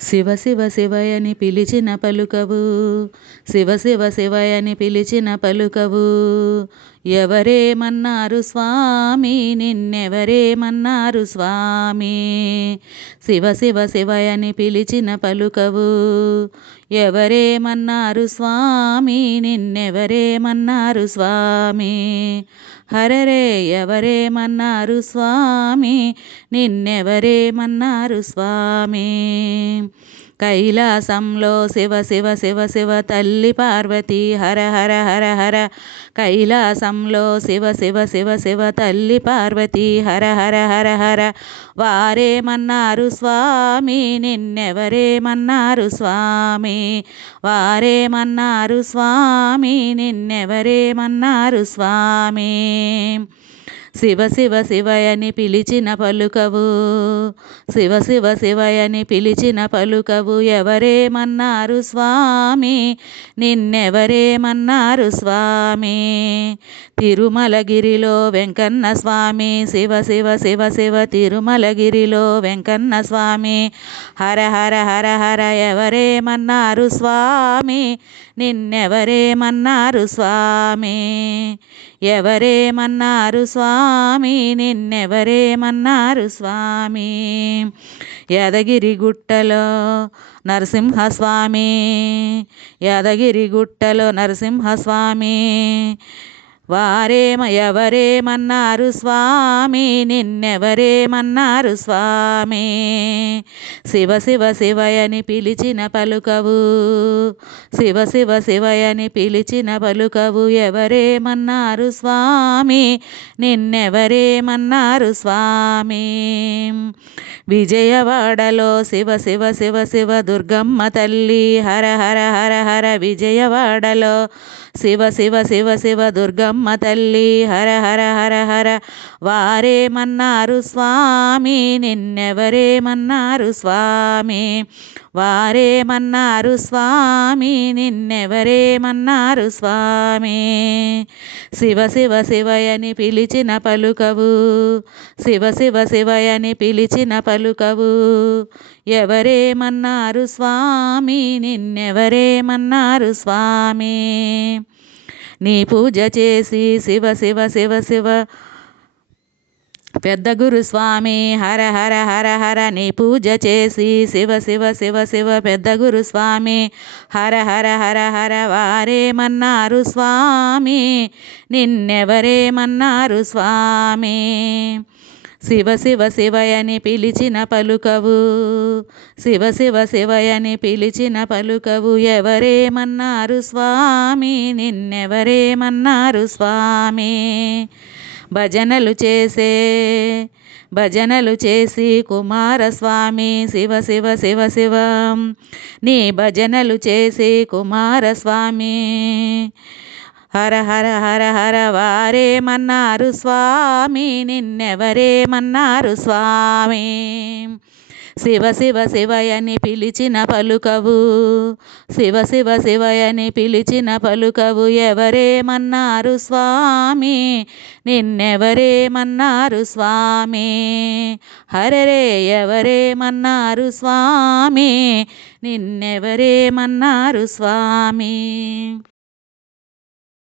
శివ శివ శివయని పిలిచిన పలుకవు. శివ శివ శివయని పిలిచిన పలుకవు. ఎవరేమన్నారు స్వామి? నిన్నెవరేమన్నారు స్వామి? శివ శివ శివయని పిలిచిన పలుకవు. ఎవరేమన్నారు స్వామి? నిన్నెవరేమన్నారు స్వామి? హరరే ఎవరేమన్నారు స్వామి? నిన్నెవరేమన్నారు స్వామి? కైలాసంలో శివ శివ శివ శివ తల్లి పార్వతి హర హర హర హర. కైలాసంలో శివ శివ శివ శివ తల్లి పార్వతి హర హర హర హర. వారేమన్నారు స్వామి? నిన్నెవరేమన్నారు స్వామి? వారేమన్నారు స్వామి? నిన్నెవరేమన్నారు స్వామి? శివ శివ శివయని పిలిచిన పలుకవు. శివ శివ శివయని పిలిచిన పలుకవు. ఎవరేమన్నారు స్వామి? నిన్నెవరేమన్నారు స్వామి? తిరుమలగిరిలో వెంకన్న స్వామి. శివ శివ శివ శివ తిరుమలగిరిలో వెంకన్న స్వామి. హర హర హర హర ఎవరేమన్నారు స్వామి? నిన్నెవరేమన్నారు స్వామి? ఎవరేమన్నారు స్వామి? నిన్నెవరేమన్నారు స్వామి? యాదగిరి గుట్టలో నరసింహస్వామి. యాదగిరి గుట్టలో నరసింహస్వామి. వారేమ ఎవరేమన్నారు స్వామి? నిన్నెవరేమన్నారు స్వామి? శివ శివ శివయని పిలిచిన పలుకవు. శివ శివ శివయని పిలిచిన పలుకవు. ఎవరేమన్నారు స్వామి? నిన్నెవరేమన్నారు స్వామి? విజయవాడలో శివ శివ శివ శివ దుర్గమ్మ తల్లి. హర హర హర హర విజయవాడలో శివ శివ శివ శివ దుర్గమ్మ తల్లి హర హర హర హర. వారేమన్నారు స్వామి నిన్నెవరేమన్నారు స్వామి? వారేమన్నారు స్వామి నిన్నెవరేమన్నారు స్వామి? శివ శివ శివయని పిలిచిన పలుకవు. శివ శివ శివయని పిలిచిన పలుకవు. ఎవరేమన్నారు స్వామి నిన్నెవరేమన్నారు స్వామి? నీ పూజ చేసి శివ శివ శివ శివ. పెద్ద గురుస్వామి హర హర హర హర నీ పూజ చేసి శివ శివ శివ శివ. పెద్ద గురుస్వామి హర హర హర హర వారేమన్నారు స్వామి? నిన్నెవరేమన్నారు స్వామి? శివ శివ శివయని పిలిచిన పలుకవు. శివ శివ శివయని పిలిచిన పలుకవు. ఎవరేమన్నారు స్వామి? నిన్నెవరేమన్నారు స్వామి? భజనలు చేసే భజనలు చేసి కుమారస్వామి శివ శివ శివ శివ. నీ భజనలు చేసి కుమారస్వామి హర హర హర హర వారేమన్నారు స్వామి నిన్నెవరేమన్నారు స్వామి? శివ శివ శివయని పిలిచిన పలుకవు శివ శివ శివయని పిలిచిన పలుకవు ఎవరేమన్నారు స్వామి? నిన్నెవరేమన్నారు స్వామి? హరరే ఎవరేమన్నారు స్వామి? నిన్నెవరేమన్నారు స్వామి?